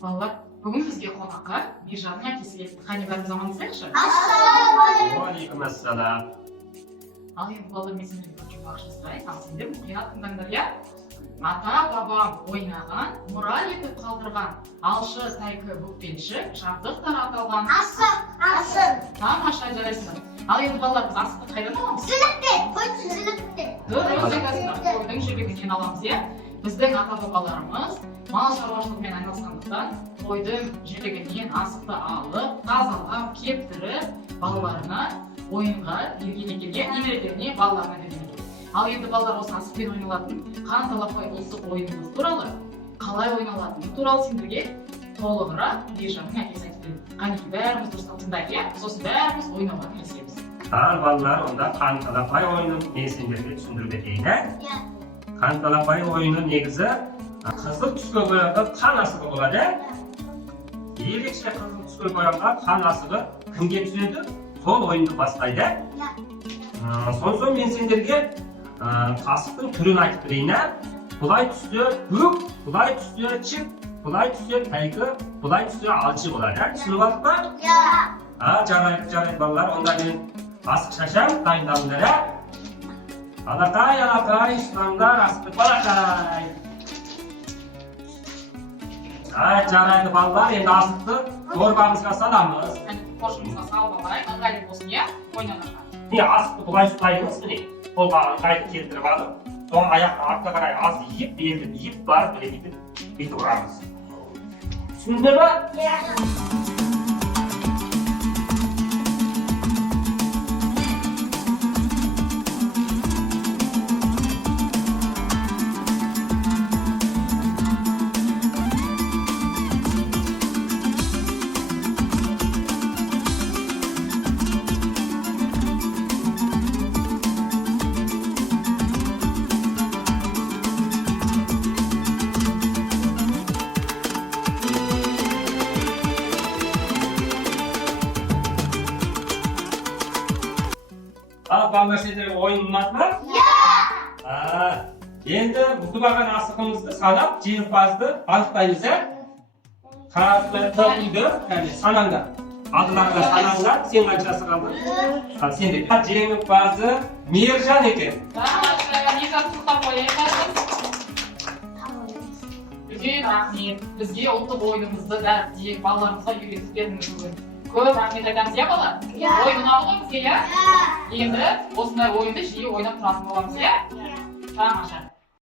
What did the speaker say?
Балалар, бүгін бізге қонаққа Бижанның әкесі келді. Қане бәріміз амандасайықшы. Уағалейкумассалам. Ал енді балалар, мен сендерге бір жұмбақ жасайын. Ал сендер мұқият тыңдаңдар, иә? Ата-бабам ойнаған, мұра етіп қалдырған алшы, тайкы, бүкпенші, жабдықтар аталған. Тамаша, жарайсыңдар. Ал енді балалар, біз асықты қайдан аламыз? Сыныпты. Дұрыс айтасыңдар. Қойдың жібегінен аламыз, иә? Біздің ата-бабаларымыз мал шаруашылығымен айналысқандықтан қойдың жібегінен асықты алып, тазалап, кептіріп, балаларына ойынға берген екен, немерелеріне, балаларына берген екен. Ал енді балалар осы асықпен ойналатын қан талапай ұлттық ойынымыз туралы, қалай ойналатыны туралы сендерге толығырақ Бижанның әкесі айтып береді. Қанекей, бәріміз дұрыстап тыңдайық, иә? Сосын бәріміз ойнауға кірісеміз. Балалар, онда қан талапай ойынын мен сендерге түсіндіріп кетейін, ә? Қан талапай ойыны негізі қызыл түске боялған қан асығы болады, ә? Ерекше қызыл түске боялған қан асығы кімге түседі? Сол ойынды бастайды. Сосын мен сендерге асықтың түрін айтып берейін, ә? Бұлай түсте бүк, бұлай түсте чіп, бұлай түсте тайкы, бұлай түсте алшы болады, ә? Түсініп алдық па? Жарайды балалар, онда мен асық шашам, дайындалыңдар, ә? Алақай, ұстаңдар, асықты балақай. Жарайды балалар, енді асықты дорбамызға саламыз. Қошымызға салып алайық, ыңғайлы болсын, иә? Ойнағанға. Асықты бұлай ұстаймыз, міне. Қолға ыңғайды келтіріп алып, соң аяқты артқа қарай аз иіп, белді иіп, барып бүйтіп ұрамыз. Түсіндіңдер ме? Балалар, сендерге ойын ұнады ма? Енді ұтып асығымызды санап, жеңімпазды анықтаймыз, ә? Қойды, санаңдар. Алдыларында санаңдар, сен қаншасы қалды? Сендер. Жеңімпазы Мейіржан екен. Не жасықтап қойайық. Үлкен рахмет. Бізге ұлттық ойынымызды дәріптеп, балаларымызға үйретіп бердіңіз бүгін. Көп рахмет айтамыз, иә бала? Ойын ұнады ғой бізге, иә? Енді осындай ойынды жиі ойнап тұратын боламыз, иә? Тамаша.